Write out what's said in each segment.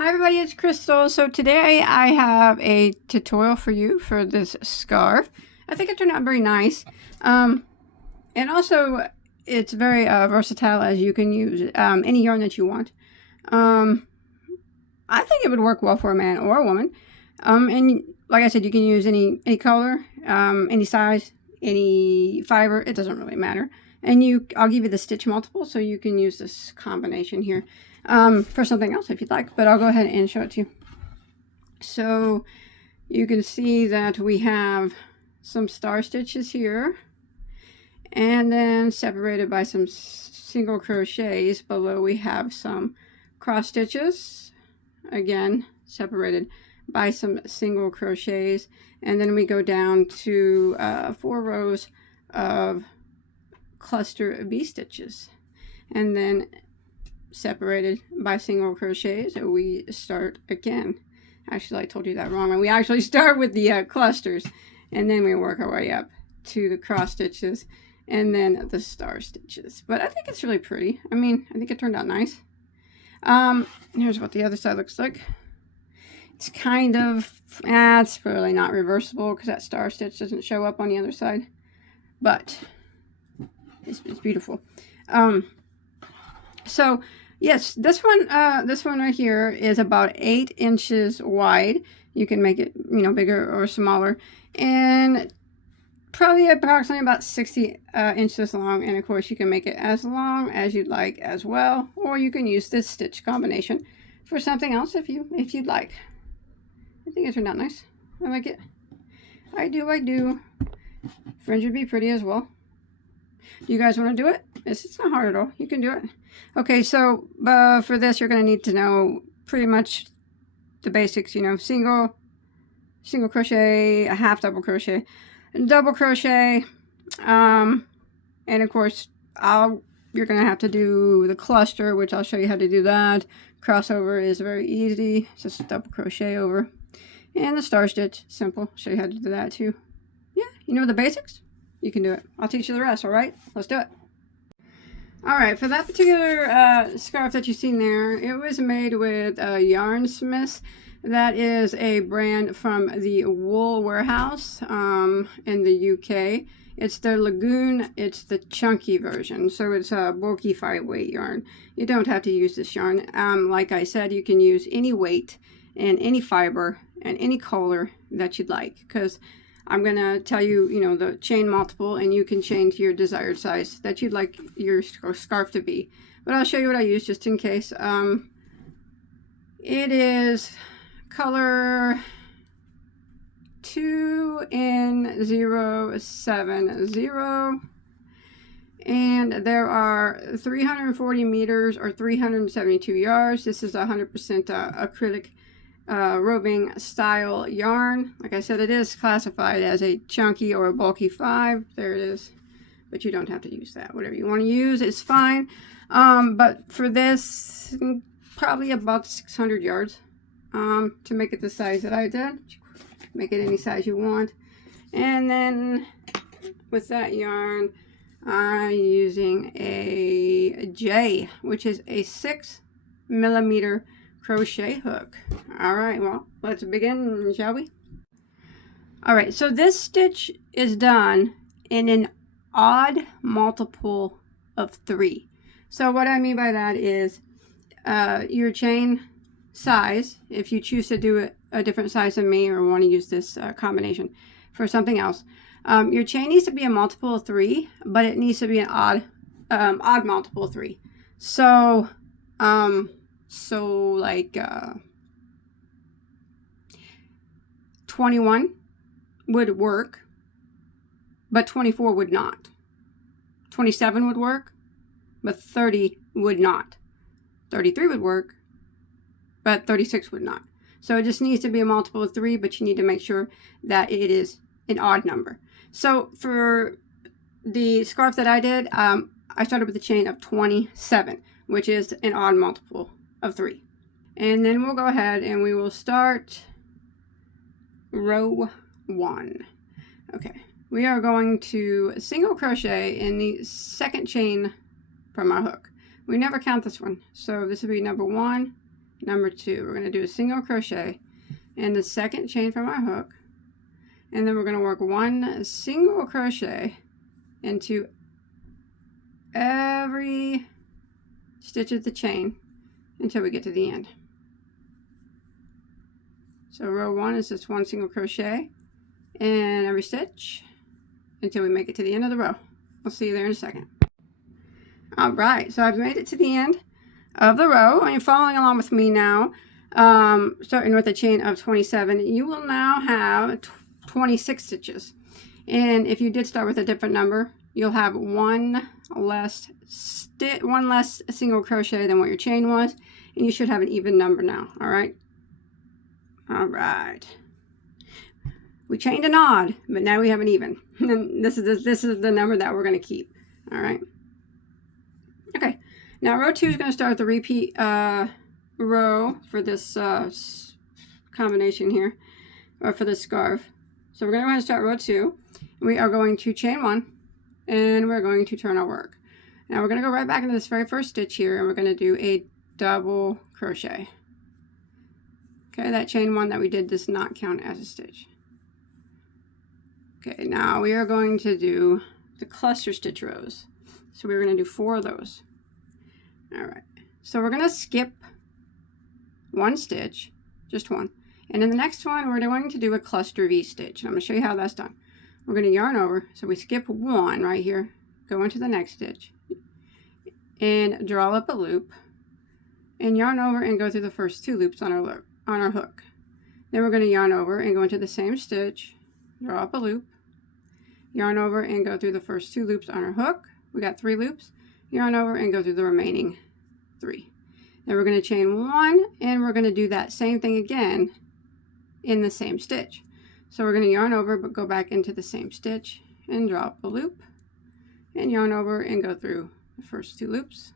Hi everybody, it's Crystal. So today I have a tutorial for you for this scarf. I think it turned out very nice. And also it's very versatile, as you can use any yarn that you want. I think it would work well for a man or a woman. And like I said, you can use any color, any size, any fiber. It doesn't really matter. And I'll give you the stitch multiple, so you can use this combination here for something else if you'd like. But I'll go ahead and show it to you. So you can see that we have some star stitches here, and then separated by some single crochets below we have some cross stitches, again separated by some single crochets, and then we go down to 4 rows of cluster V stitches, and then separated by single crochets we start again. Actually, I told you that wrong, and we actually start with the clusters, and then we work our way up to the cross stitches and then the star stitches. But I think it's really pretty. I mean, I think it turned out nice. Here's what the other side looks like. It's kind of, it's really not reversible because that star stitch doesn't show up on the other side, but it's beautiful. So yes, this one right here is about 8 inches wide. You can make it, bigger or smaller, and probably approximately about 60 inches long. And of course, you can make it as long as you'd like as well, or you can use this stitch combination for something else if you'd like. I think it turned out nice. I like it. I do. Fringe would be pretty as well. Do you guys want to do it? It's not hard at all. You can do it. Okay, so for this, you're going to need to know pretty much the basics. Single crochet, a half double crochet, double crochet, and of course, you're going to have to do the cluster, which I'll show you how to do that. Crossover is very easy. It's just a double crochet over, and the star stitch, simple. Show you how to do that too. Yeah, you know the basics. You can do it. I'll teach you the rest, all right? Let's do it. All right, for that particular scarf that you've seen there, it was made with Yarn Smiths. That is a brand from the Wool Warehouse in the UK. It's the Lagoon. It's the chunky version, so it's a bulky 5-weight yarn. You don't have to use this yarn. Like I said, you can use any weight and any fiber and any color that you'd like, because I'm going to tell you, the chain multiple, and you can chain to your desired size that you'd like your scarf to be. But I'll show you what I use just in case. It is color 2N070, and there are 340 meters or 372 yards. This is 100% acrylic roving style yarn. Like I said, it is classified as a chunky or a bulky 5. There it is, but you don't have to use that. Whatever you want to use is fine. But for this, probably about 600 yards to make it the size that I did. Make it any size you want. And then with that yarn, I'm using a J, which is a 6mm crochet hook. All right, well, let's begin, shall we? All right, so this stitch is done in an odd multiple of 3. So what I mean by that is your chain size, if you choose to do it a different size than me or want to use this combination for something else, your chain needs to be a multiple of 3, but it needs to be an odd multiple of 3. So like 21 would work, but 24 would not. 27 would work, but 30 would not. 33 would work, but 36 would not. So it just needs to be a multiple of 3, but you need to make sure that it is an odd number. So for the scarf that I did, I started with a chain of 27, which is an odd multiple of 3. And then we'll go ahead and we will start row 1. Okay, we are going to single crochet in the second chain from our hook. We never count this one, so this will be number 1, number 2. We're going to do a single crochet in the second chain from our hook, and then we're going to work 1 single crochet into every stitch of the chain until we get to the end. So row 1 is just 1 single crochet in every stitch until we make it to the end of the row. We'll see you there in a second. All right, so I've made it to the end of the row, and you're following along with me now, starting with a chain of 27. You will now have 26 stitches, and if you did start with a different number, you'll have one less single crochet than what your chain was, and you should have an even number now. All right. We chained an odd, but now we have an even. And this is the number that we're going to keep. All right. Okay. Now row 2 is going to start with the repeat row for this combination here, or for this scarf. So we're going to go ahead and start row 2. We are going to chain 1, and we're going to turn our work. Now we're going to go right back into this very first stitch here, and we're going to do a double crochet. Okay, that chain 1 that we did does not count as a stitch. Okay, now we are going to do the cluster stitch rows. So we're going to do 4 of those. All right, so we're going to skip 1 stitch, just 1. And in the next one, we're going to do a cluster V stitch. And I'm going to show you how that's done. We're going to yarn over, so we skip 1 right here, go into the next stitch, and draw up a loop, and yarn over and go through the first 2 loops on our hook. Then we're going to yarn over and go into the same stitch, draw up a loop, yarn over and go through the first 2 loops on our hook. We got 3 loops. Yarn over and go through the remaining 3. Then we're going to chain 1, and we're going to do that same thing again in the same stitch. So we're going to yarn over but go back into the same stitch and draw up a loop, and yarn over and go through the first 2 loops.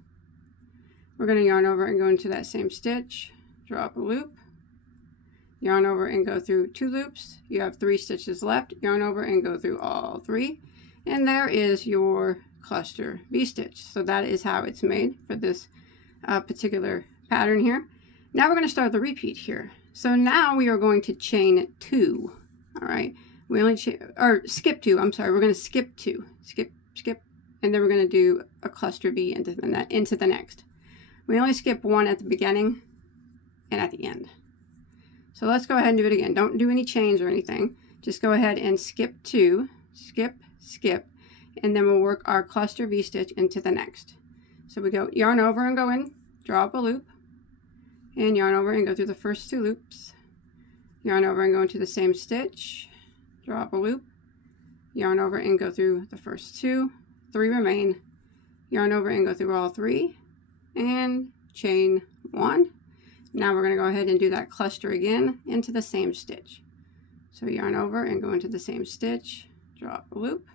We're going to yarn over and go into that same stitch, draw up a loop, yarn over and go through 2 loops. You have 3 stitches left. Yarn over and go through all 3, and there is your cluster V stitch. So that is how it's made for this particular pattern here. Now we're going to start the repeat here. So now we are going to chain 2. All right, we only skip 2. I'm sorry, we're going to skip 2, skip, and then we're going to do a cluster V into the next. We only skip 1 at the beginning and at the end. So let's go ahead and do it again. Don't do any chains or anything. Just go ahead and skip 2, skip, and then we'll work our cluster V stitch into the next. So we go yarn over and go in, draw up a loop, and yarn over and go through the first 2 loops. Yarn over and go into the same stitch, draw up a loop, yarn over and go through the first 2, 3 remain, yarn over and go through all 3, and chain 1. Now we're going to go ahead and do that cluster again into the same stitch. So yarn over and go into the same stitch, draw up a loop,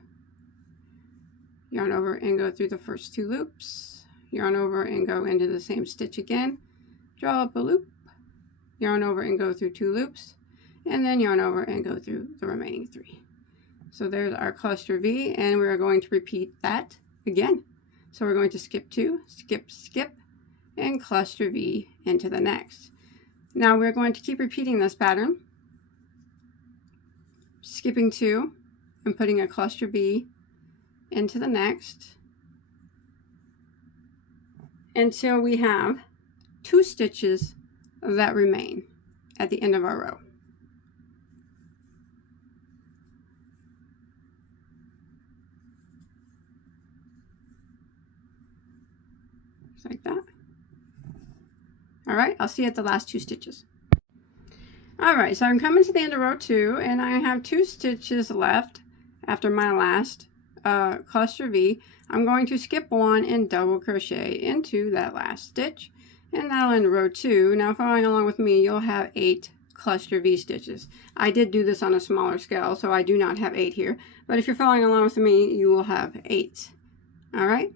yarn over and go through the first 2 loops, yarn over and go into the same stitch again, draw up a loop, yarn over and go through 2 loops, and then yarn over and go through the remaining 3. So there's our cluster V, and we're going to repeat that again. So we're going to skip 2, skip, and cluster V into the next. Now we're going to keep repeating this pattern, skipping 2 and putting a cluster V into the next until we have 2 stitches that remain at the end of our row. Just like that. All right, I'll see you at the last 2 stitches. All right, so I'm coming to the end of row 2, and I have 2 stitches left after my last cluster V. I'm going to skip 1 and double crochet into that last stitch, and that'll end row 2. Now following along with me, you'll have 8 cluster V stitches. I did do this on a smaller scale, so I do not have 8 here, but if you're following along with me, you will have 8. All right,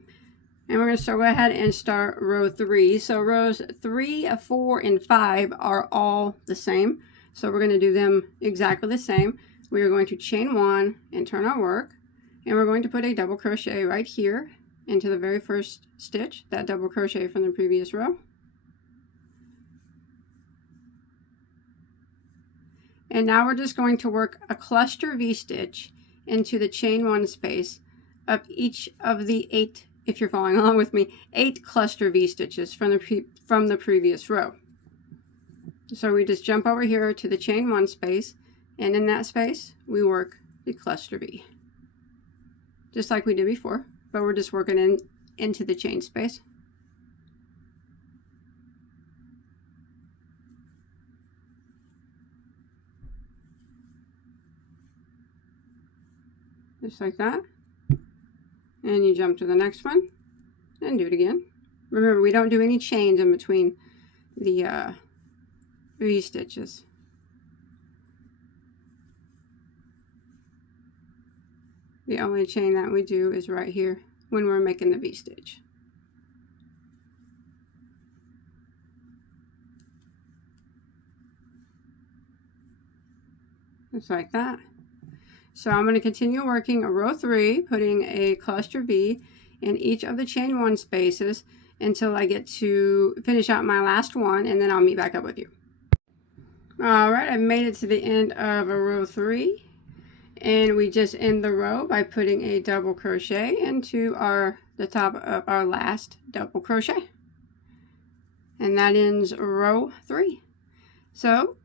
and we're going to go ahead and start row 3. So rows 3, 4, and 5 are all the same, so we're going to do them exactly the same. We are going to chain 1 and turn our work, and we're going to put a double crochet right here into the very first stitch, that double crochet from the previous row. And now we're just going to work a cluster V-stitch into the chain 1 space of each of the 8, if you're following along with me, 8 cluster V-stitches from the previous row. So we just jump over here to the chain 1 space, and in that space we work the cluster V, just like we did before, but we're just working into the chain space. Just like that. And you jump to the next one and do it again. Remember, we don't do any chains in between the V-stitches. The only chain that we do is right here when we're making the V-stitch. Just like that. So I'm going to continue working a row 3, putting a cluster V in each of the chain 1 spaces until I get to finish out my last one, and then I'll meet back up with you. Alright, I've made it to the end of a row 3, and we just end the row by putting a double crochet into the top of our last double crochet, and that ends row 3. So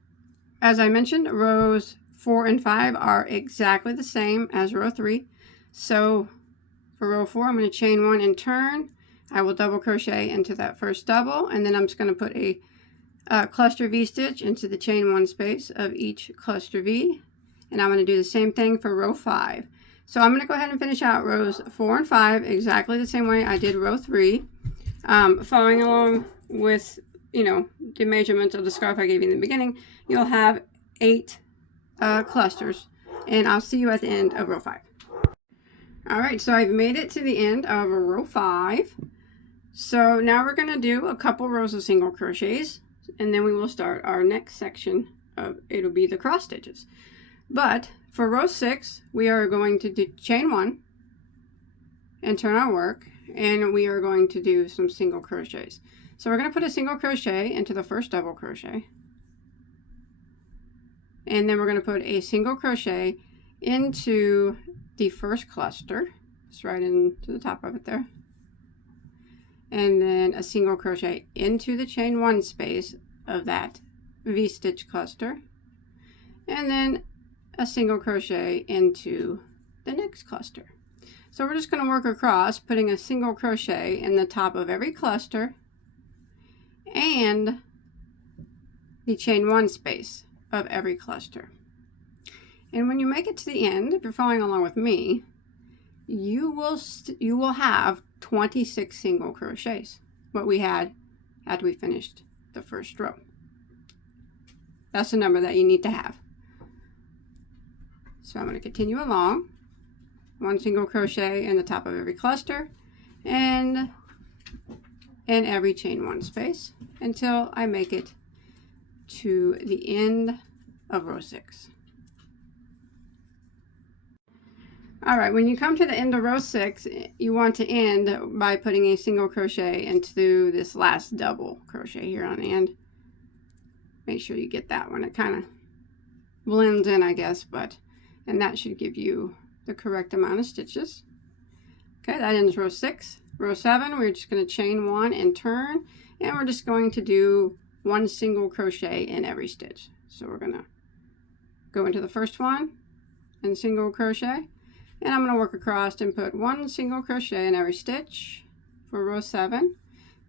as I mentioned, rows 4 and 5 are exactly the same as row 3. So for row 4, I'm going to chain 1 and turn. I will double crochet into that first double, and then I'm just going to put a cluster V stitch into the chain 1 space of each cluster V, and I'm going to do the same thing for row 5. So I'm going to go ahead and finish out rows 4 and 5 exactly the same way I did row 3, following along with, you know, the measurements of the scarf I gave you in the beginning. You'll have 8 clusters, and I'll see you at the end of row 5. Alright, so I've made it to the end of row 5. So now we're going to do a couple rows of single crochets, and then we will start our next section of, it'll be the cross stitches. But for row 6, we are going to do chain 1 and turn our work, and we are going to do some single crochets. So we're going to put a single crochet into the first double crochet, and then we're going to put a single crochet into the first cluster, just right into the top of it there, and then a single crochet into the chain 1 space of that V-stitch cluster, and then a single crochet into the next cluster. So we're just going to work across, putting a single crochet in the top of every cluster and the chain 1 space of every cluster. And when you make it to the end, if you're following along with me, you will have 26 single crochets, what we had after we finished the first row. That's the number that you need to have. So I'm going to continue along, 1 single crochet in the top of every cluster and in every chain 1 space until I make it to the end of row 6. Alright, when you come to the end of row 6, you want to end by putting a single crochet into this last double crochet here on the end. Make sure you get that one. It kind of blends in, I guess, and that should give you the correct amount of stitches. Okay, that ends row 6. Row 7, we're just going to chain 1 and turn, and we're just going to do 1 single crochet in every stitch. So we're going to go into the first one and single crochet, and I'm going to work across and put 1 single crochet in every stitch for row 7,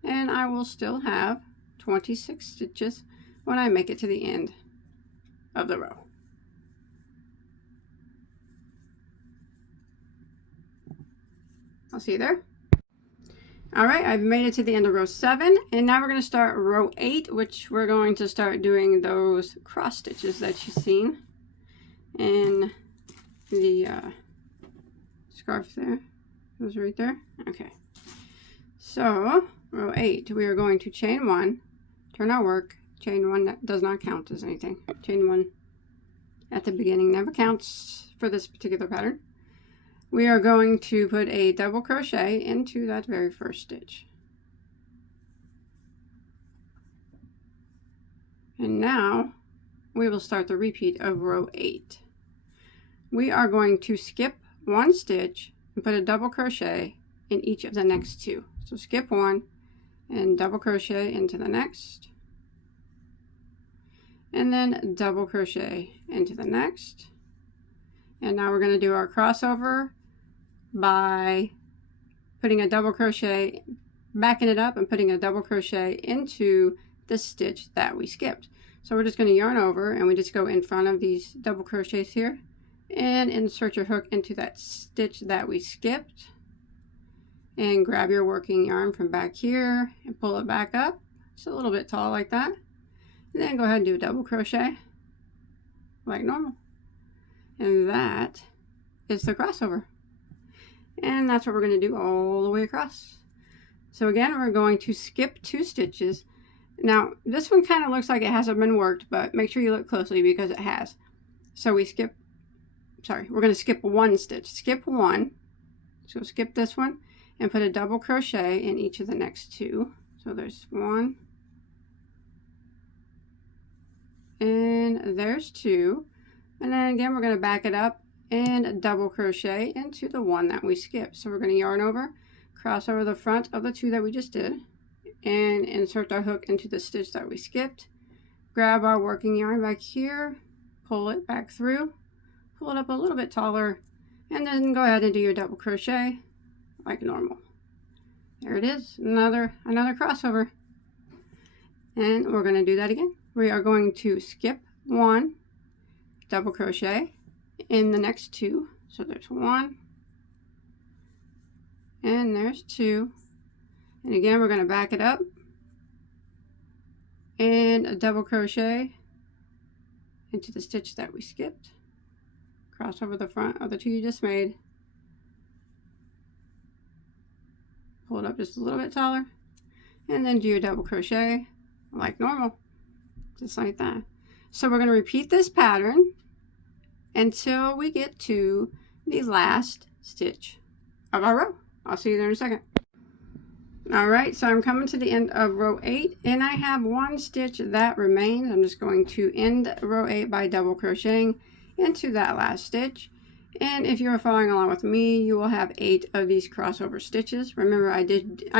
and I will still have 26 stitches when I make it to the end of the row. I'll see you there. Alright, I've made it to the end of row 7, and now we're going to start row 8, which we're going to start doing those cross stitches that you've seen in the scarf there. It was right there. Okay. So, row 8, we are going to chain 1, turn our work, chain 1, that does not count as anything. Chain 1 at the beginning never counts for this particular pattern. We are going to put a double crochet into that very first stitch. And now we will start the repeat of row 8. We are going to skip 1 stitch and put a double crochet in each of the next 2. So skip 1 and double crochet into the next, and then double crochet into the next. And now we're going to do our crossover by putting a double crochet, backing it up and putting a double crochet into the stitch that we skipped. So we're just going to yarn over, and we just go in front of these double crochets here and insert your hook into that stitch that we skipped, and grab your working yarn from back here and pull it back up. It's a little bit tall like that. And then go ahead and do a double crochet like normal. And that is the crossover. And that's what we're going to do all the way across. So again, we're going to skip 2 stitches. Now, this one kind of looks like it hasn't been worked, but make sure you look closely because it has. So we're going to skip 1 stitch. Skip 1. So skip this one and put a double crochet in each of the next 2. So there's 1. And there's 2. And then again, we're going to back it up and double crochet into the one that we skipped. So we're going to yarn over, cross over the front of the 2 that we just did, and insert our hook into the stitch that we skipped. Grab our working yarn back here, pull it back through, pull it up a little bit taller, and then go ahead and do your double crochet like normal. There it is, another crossover. And we're going to do that again. We are going to skip 1, double crochet in the next 2. So there's 1 and there's 2. And again, we're going to back it up and a double crochet into the stitch that we skipped. Cross over the front of the 2 you just made. Pull it up just a little bit taller, and then do your double crochet like normal, just like that. So we're going to repeat this pattern until we get to the last stitch of our row. I'll see you there in a second. Alright, so I'm coming to the end of row 8, and I have 1 stitch that remains. I'm just going to end row 8 by double crocheting into that last stitch. And if you're following along with me, you will have 8 of these crossover stitches. Remember, I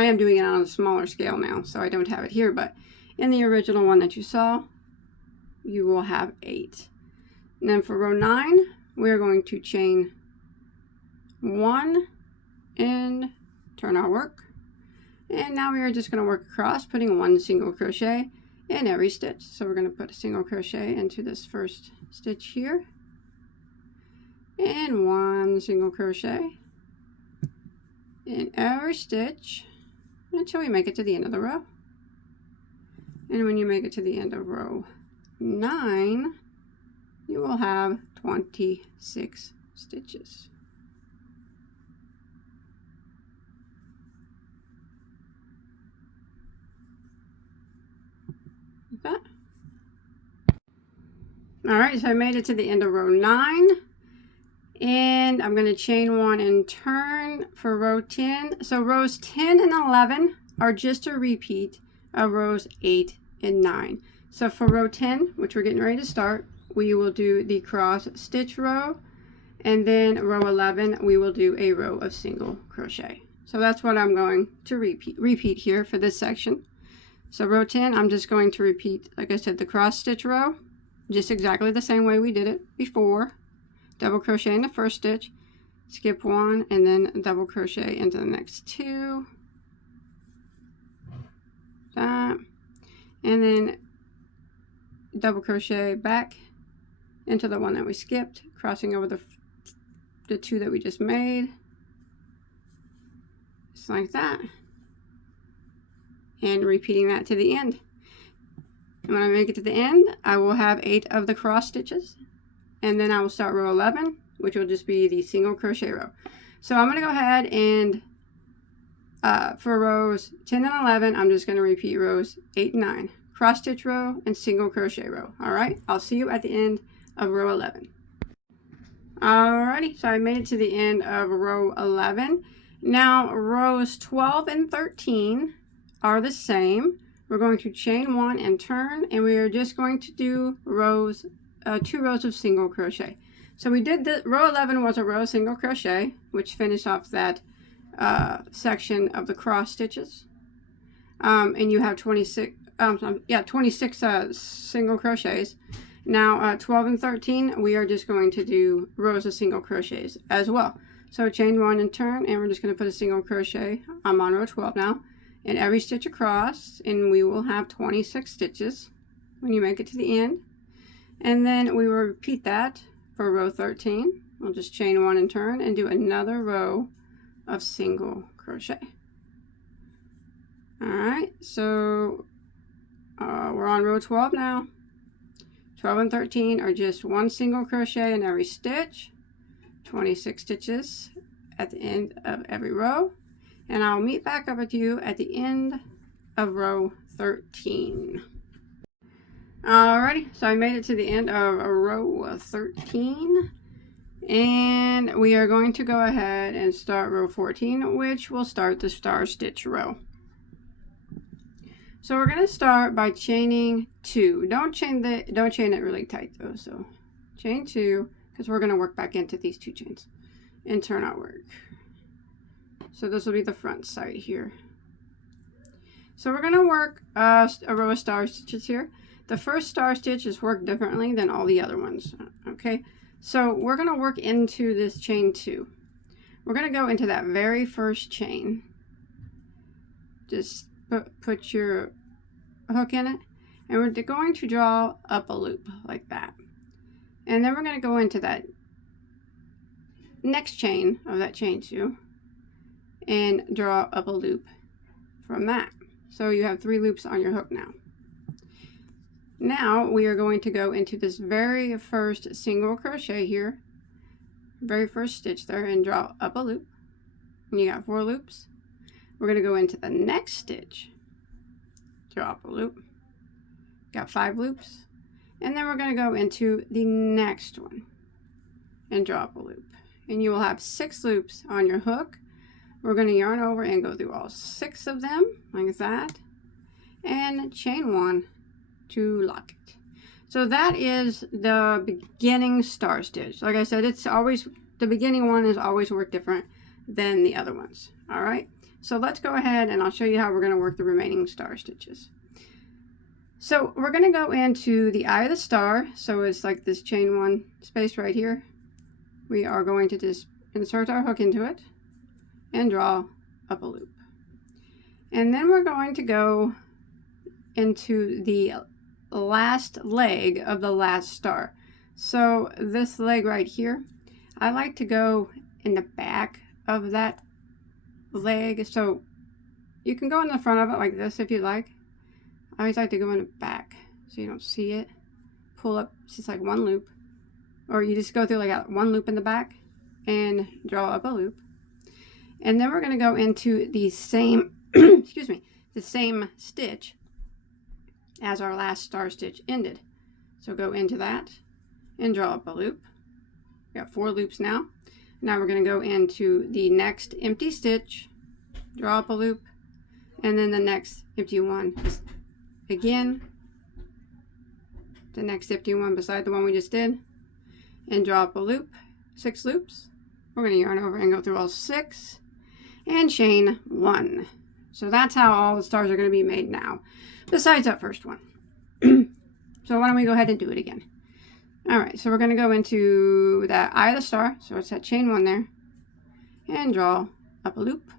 am doing it on a smaller scale now, so I don't have it here, but in the original one that you saw, you will have 8. And then for row 9, we're going to chain 1 and turn our work. And now we are just going to work across, putting 1 single crochet in every stitch. So we're going to put a single crochet into this first stitch here, and 1 single crochet in every stitch until we make it to the end of the row. And when you make it to the end of row 9, you will have 26 stitches. Like that. Alright, so I made it to the end of row 9. And I'm going to chain 1 and turn for row 10. So rows 10 and 11 are just a repeat of rows 8 and 9. So for row 10, which we're getting ready to start, we will do the cross stitch row, and then row 11 we will do a row of single crochet. So that's what I'm going to repeat here for this section. So row 10, I'm just going to repeat, like I said, the cross stitch row, just exactly the same way we did it before. Double crochet in the first stitch, skip 1, and then double crochet into the next 2. That, and then double crochet back into the one that we skipped, crossing over the 2 that we just made, just like that, and repeating that to the end. And when I make it to the end, I will have 8 of the cross stitches, and then I will start row 11, which will just be the single crochet row. So I'm going to go ahead and for rows 10 and 11, I'm just going to repeat rows 8 and 9, cross stitch row and single crochet row. All right, I'll see you at the end of row 11. Alrighty, so I made it to the end of row 11. Now rows 12 and 13 are the same. we're going to chain 1 and turn, and we are just going to do rows, 2 rows of single crochet. So we did the row 11 was a row of single crochet, which finished off that section of the cross stitches. And you have 26 single crochets. Now 12 and 13, we are just going to do rows of single crochets as well. So chain 1 and turn, and we're just going to put a single crochet. I'm on row 12 now, in every stitch across, and we will have 26 stitches when you make it to the end. And then we will repeat that for row 13. We'll just chain 1 and turn and do another row of single crochet. All right, so we're on row 12 now. 12 and 13 are just 1 single crochet in every stitch, 26 stitches at the end of every row, and I'll meet back up with you at the end of row 13. Alrighty, so I made it to the end of row 13, and we are going to go ahead and start row 14, which will start the star stitch row. So we're going to start by chaining 2. Don't chain it really tight though. So chain 2, because we're going to work back into these 2 chains and turn our work. So this will be the front side here. So we're going to work a row of star stitches here. The first star stitch is worked differently than all the other ones. Okay, so we're going to work into this chain 2. We're going to go into that very first chain. Just put your hook in it, and we're going to draw up a loop like that, and then we're going to go into that next chain of that chain 2 and draw up a loop from that. So you have 3 loops on your hook now. Now we are going to go into this very first single crochet here, very first stitch there, and draw up a loop, and you got 4 loops. We're going to go into the next stitch, draw up a loop, got 5 loops, and then we're going to go into the next one and draw up a loop, and you will have 6 loops on your hook. We're going to yarn over and go through all 6 of them like that, and chain 1 to lock it. So that is the beginning star stitch. Like I said, it's always, the beginning one is always work different than the other ones. All right, so let's go ahead and I'll show you how we're going to work the remaining star stitches. So we're going to go into the eye of the star. So it's like this chain 1 space right here. We are going to just insert our hook into it and draw up a loop. And then we're going to go into the last leg of the last star. So this leg right here, I like to go in the back of that leg. So you can go in the front of it like this if you like. I always like to go in the back so you don't see it. Pull up, it's just like 1 loop, or you just go through like 1 loop in the back and draw up a loop. And then we're going to go into the same excuse me, the same stitch as our last star stitch ended. So go into that and draw up a loop. We got 4 loops now. Now we're going to go into the next empty stitch, draw up a loop, and then the next empty one again, the next empty one beside the one we just did, and draw up a loop, 6 loops. We're going to yarn over and go through all 6 and chain 1. So that's how all the stars are going to be made now, besides that first one. So why don't we go ahead and do it again. Alright, so we're going to go into that eye of the star, so it's that chain 1 there, and draw up a loop.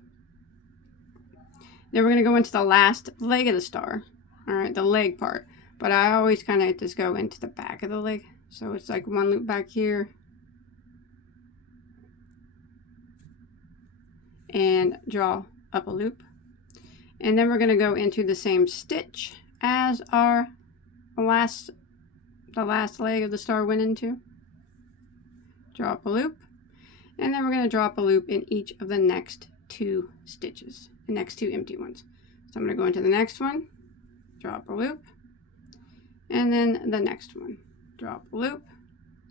Then we're going to go into the last leg of the star, alright, the leg part, but I always kind of just go into the back of the leg, so it's like 1 loop back here, and draw up a loop. And then we're going to go into the same stitch as our the last leg of the star went into, draw up a loop, and then we're going to draw up a loop in each of the next 2 stitches, the next 2 empty ones. So I'm going to go into the next one, draw up a loop, and then the next one, draw up a loop,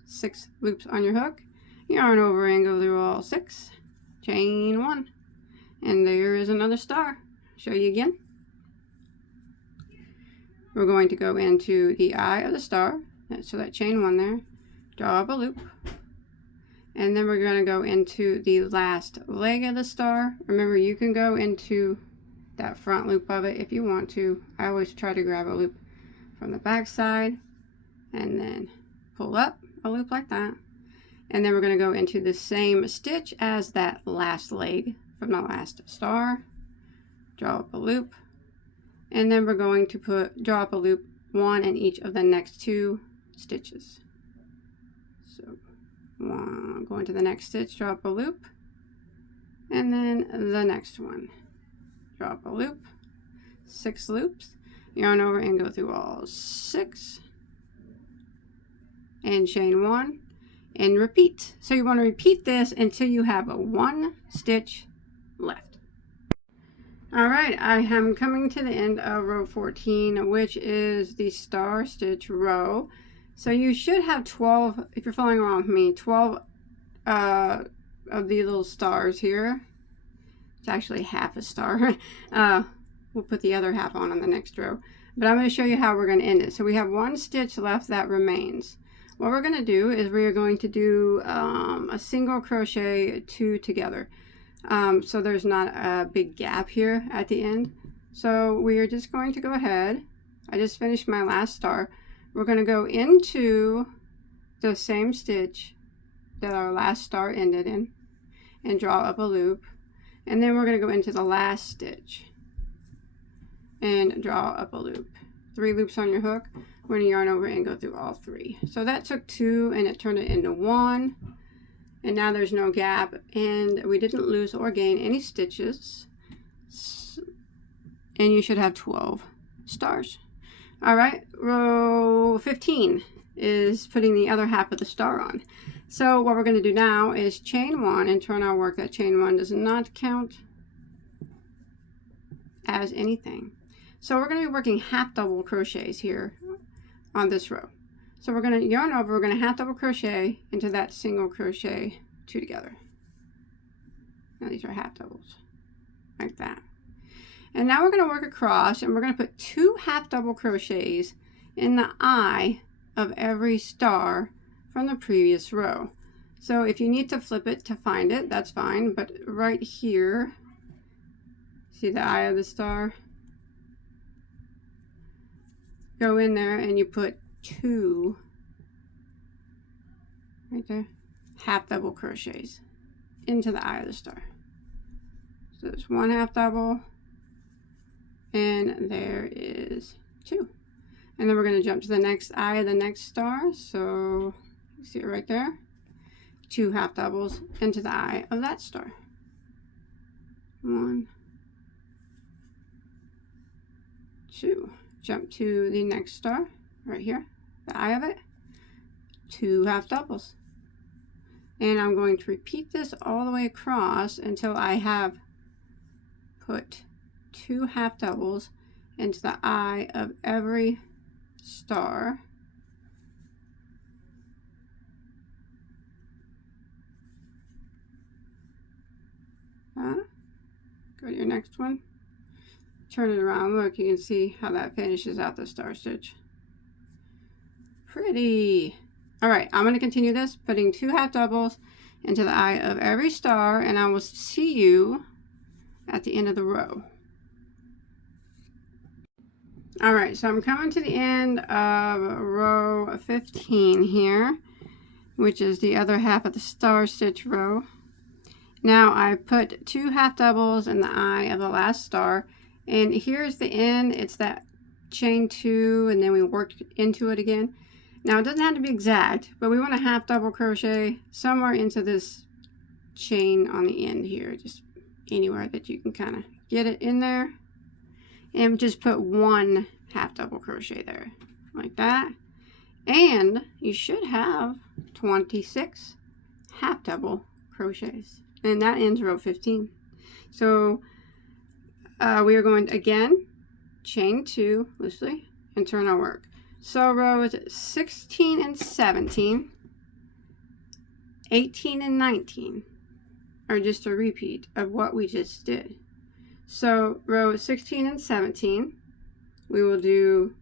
6 loops on your hook, yarn over and go through all 6, chain 1, and there is another star. Show you again. we're going to go into the eye of the star, so that chain 1 there, draw up a loop, and then we're going to go into the last leg of the star. Remember, you can go into that front loop of it if you want to. I always try to grab a loop from the back side and then pull up a loop like that, and then we're going to go into the same stitch as that last leg from the last star, draw up a loop, and then we're going to draw up a loop 1 in each of the next 2 stitches. So go into the next stitch, draw up a loop, and then the next one, draw up a loop, 6 loops, yarn over and go through all 6, and chain 1, and repeat. So you want to repeat this until you have a 1 stitch left. Alright, I am coming to the end of row 14, which is the star stitch row. So you should have 12, if you're following along with me, 12 of these little stars here. It's actually half a star. We'll put the other half on the next row. But I'm going to show you how we're going to end it. So we have 1 stitch left that remains. What we're going to do is we are going to do a single crochet 2 together. So there's not a big gap here at the end. So we are just going to go ahead. I just finished my last star. We're going to go into the same stitch that our last star ended in and draw up a loop, and then we're going to go into the last stitch and draw up a loop. 3 loops on your hook. We're going to yarn over and go through all 3. So that took 2 and it turned it into 1, and now there's no gap, and we didn't lose or gain any stitches, and you should have 12 stars. Alright, row 15 is putting the other half of the star on. So what we're going to do now is chain 1 and turn our work. That chain 1 does not count as anything. So we're going to be working half double crochets here on this row. So we're going to yarn over, we're going to half double crochet into that single crochet 2 together. Now these are half doubles, like that. And now we're going to work across, and we're going to put 2 half double crochets in the eye of every star from the previous row. So if you need to flip it to find it, that's fine, but right here, see the eye of the star? Go in there and you put 2 right there, half double crochets into the eye of the star. So there's 1 half double, and there is 2. And then we're going to jump to the next eye of the next star. So you see it right there, 2 half doubles into the eye of that star. 1, 2. Jump to the next star right here, the eye of it, 2 half doubles. And I'm going to repeat this all the way across until I have put 2 half doubles into the eye of every star. Go to your next one. Turn it around. Look, you can see how that finishes out the star stitch. Pretty. Alright, I'm going to continue this, putting 2 half doubles into the eye of every star, and I will see you at the end of the row. Alright, so I'm coming to the end of row 15 here, which is the other half of the star stitch row. Now I put 2 half doubles in the eye of the last star, and here's the end. It's that chain 2, and then we worked into it again. Now it doesn't have to be exact, but we want to half double crochet somewhere into this chain on the end here, just anywhere that you can kind of get it in there, and just put 1 half double crochet there like that, and you should have 26 half double crochets, and that ends row 15. So we are going to, again, chain 2 loosely and turn our work. So rows 16 and 17, 18 and 19 are just a repeat of what we just did. So row 16 and 17, we will do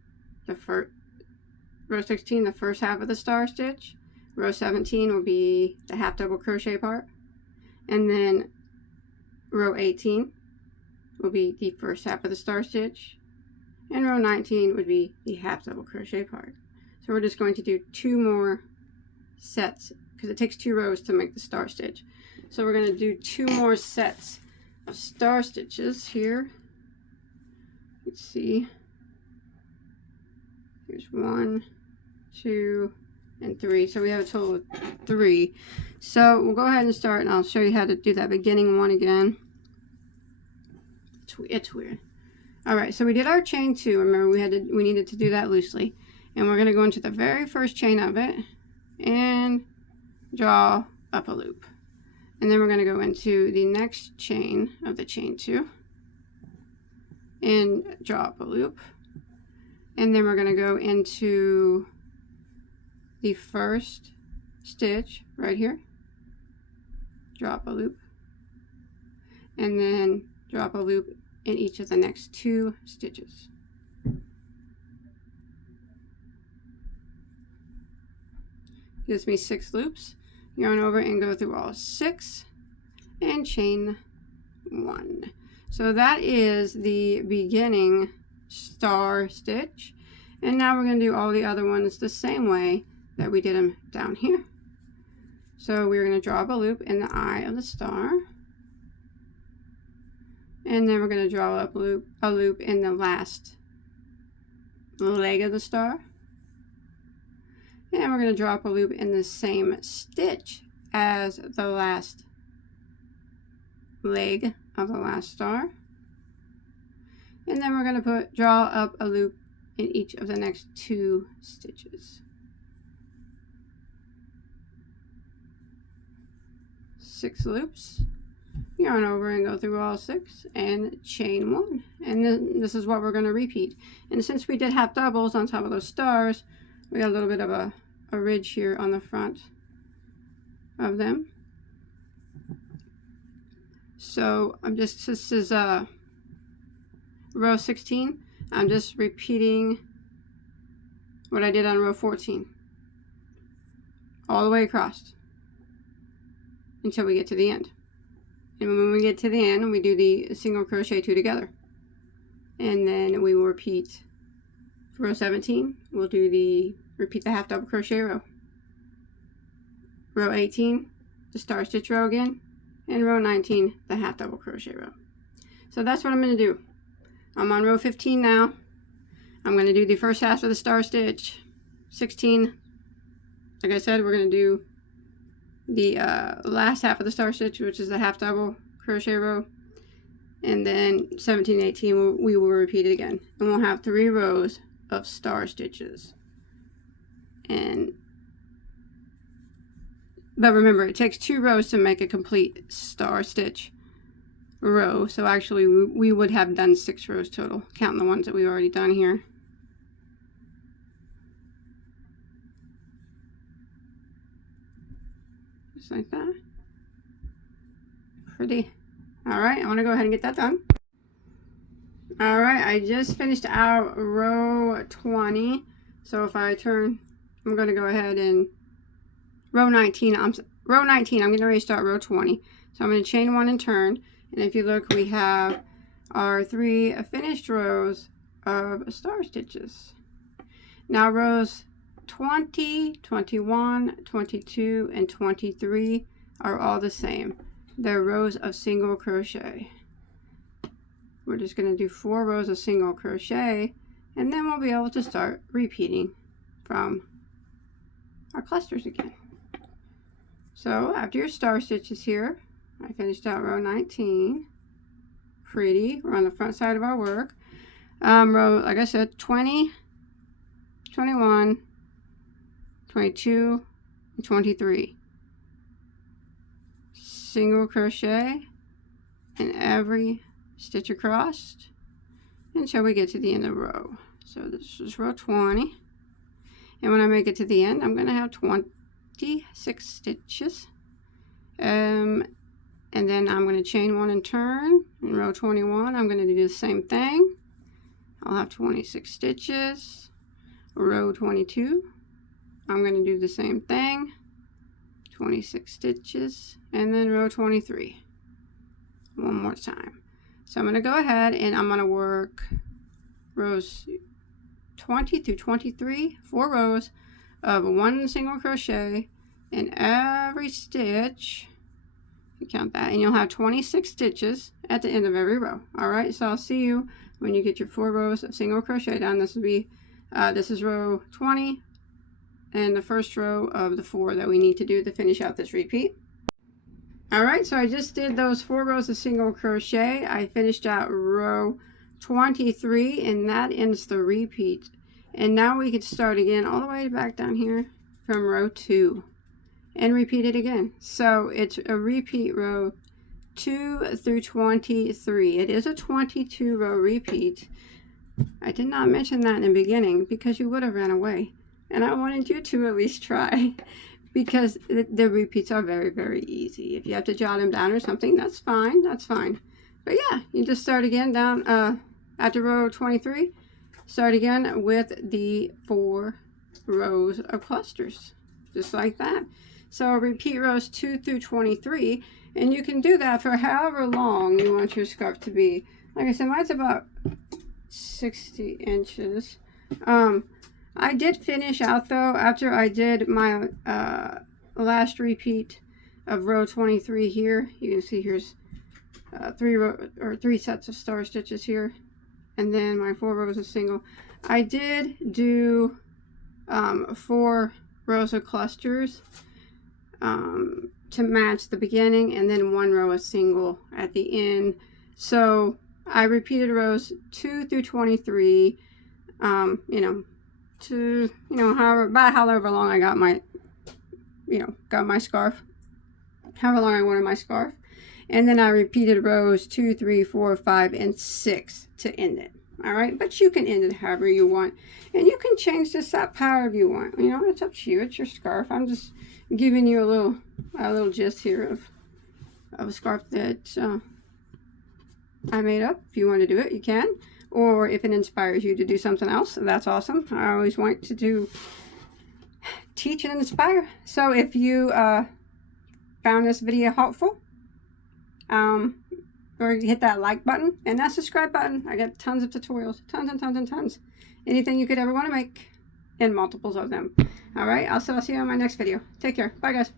row 16, the first half of the star stitch. Row 17 will be the half double crochet part, and then row 18 will be the first half of the star stitch, and row 19 would be the half double crochet part. So we're just going to do 2 more sets because it takes 2 rows to make the star stitch. So we're going to do 2 more sets of star stitches here. Let's see. Here's 1, 2, and 3. So we have a total of 3. So we'll go ahead and start, and I'll show you how to do that beginning one again. It's weird. All right, so we did our chain 2. Remember, we needed to do that loosely, and we're going to go into the very first chain of it and draw up a loop, and then we're going to go into the next chain of the chain 2 and draw up a loop, and then we're going to go into the first stitch right here, draw up a loop, and then draw up a loop in each of the next 2 stitches. Gives me 6 loops. Yarn over and go through all 6 and chain 1. So that is the beginning star stitch, and now we're going to do all the other ones the same way that we did them down here. So we're going to draw up a loop in the eye of the star, and then we're going to draw up a loop in the last leg of the star, and we're going to draw up a loop in the same stitch as the last leg of the last star, and then we're going to draw up a loop in each of the next 2 stitches. 6 loops, yarn over and go through all 6 and chain 1, and then this is what we're going to repeat. And since we did half doubles on top of those stars, we got a little bit of a ridge here on the front of them. So this is row 16. I'm just repeating what I did on row 14 all the way across until we get to the end. And when we get to the end, we do the single crochet 2 together, and then we will repeat row 17. We'll do repeat the half double crochet row. Row 18, the star stitch row again, and row 19, the half double crochet row. So that's what I'm going to do. I'm on row 15 now. I'm going to do the first half of the star stitch. 16, like I said, we're going to do the last half of the star stitch, which is the half double crochet row, and then 17 and 18 we will repeat it again, and we'll have 3 rows of star stitches. But remember, it takes 2 rows to make a complete star stitch row, so actually we would have done 6 rows total, counting the ones that we've already done here. Just like that. Pretty. Alright, I want to go ahead and get that done. Alright, I just finished out row 20. So if I turn, I'm going to go ahead and row 19. I'm going to restart row 20. So I'm going to chain 1 and turn. And if you look, we have our 3 finished rows of star stitches. Now rows 20, 21, 22, and 23 are all the same. They're rows of single crochet. We're just going to do 4 rows of single crochet, and then we'll be able to start repeating from our clusters again. So after your star stitches here, I finished out row 19. Pretty. We're on the front side of our work. Row, like I said, 20, 21, 22, and 23. Single crochet in every stitch across until we get to the end of the row. So this is row 20, and when I make it to the end, I'm going to have 26 stitches, and then I'm going to chain 1 and turn. In row 21, I'm going to do the same thing. I'll have 26 stitches, row 22, I'm going to do the same thing, 26 stitches, and then row 23 one more time. So I'm going to go ahead and I'm going to work rows 20 through 23, 4 rows of 1 single crochet in every stitch. You count that, and you'll have 26 stitches at the end of every row. All right, so I'll see you when you get your 4 rows of single crochet done. This will be this is row 20 and the first row of the 4 that we need to do to finish out this repeat. All right, so I just did those 4 rows of single crochet. I finished out row 23, and that ends the repeat. And now we can start again all the way back down here from row 2 and repeat it again. So it's a repeat row 2 through 23. It is a 22 row repeat. I did not mention that in the beginning because you would have ran away, and I wanted you to at least try. Because the repeats are very, very easy. If you have to jot them down or something, that's fine. That's fine. But yeah, you just start again down after row 23. Start again with the 4 rows of clusters, just like that. So repeat rows 2 through 23, and you can do that for however long you want your scarf to be. Like I said, mine's about 60 inches. I did finish out though after I did my last repeat of row 23 here. You can see here's 3 sets of star stitches here, and then my 4 rows of single. I did do 4 rows of clusters to match the beginning, and then 1 row of single at the end. So I repeated rows 2 through 23. However long I got my, got my scarf, however long I wanted my scarf. And then I repeated rows 2, 3, 4, 5, and 6 to end it. All right, but you can end it however you want, and you can change this up however you want. It's up to you. It's your scarf. I'm just giving you a little gist here of a scarf that I made up. If you want to do it, you can. Or if it inspires you to do something else, that's awesome. I always want to teach and inspire. So if you found this video helpful, or hit that like button and that subscribe button. I got tons of tutorials, tons and tons and tons. Anything you could ever want to make, and multiples of them. All right, I'll see you on my next video. Take care. Bye, guys.